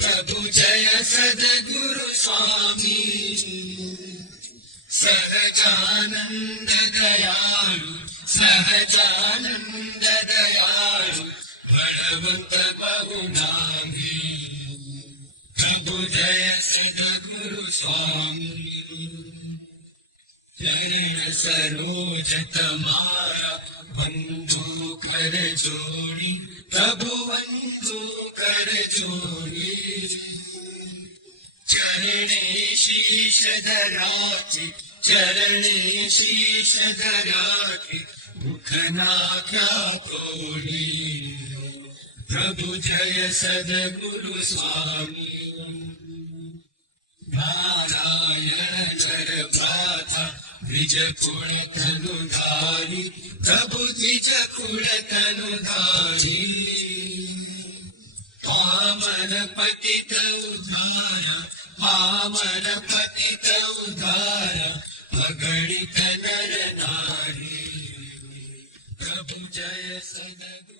प्रभु जय सद्गुरु स्वामी सहजानंद दयालु सहजानंद दयालु बलवंत बहुनामी प्रभु जय सद्गुरु स्वामी चरण सरोज तमारा बंधु कर जोड़ी प्रभु बंधु कर जोड़ी चरणे शीश धराके चरणे शीश धराके मुखना क्या तोड़ी प्रभु जय सद्गुरु स्वामी नारायण भ्राता द्विज कुल तनुधारी प्रभु द्विज कुल तनुधारी पावन पतित उद्धारा पावन पतित उद्धारा अगणित नर नारी प्रभु जय सद्गुरु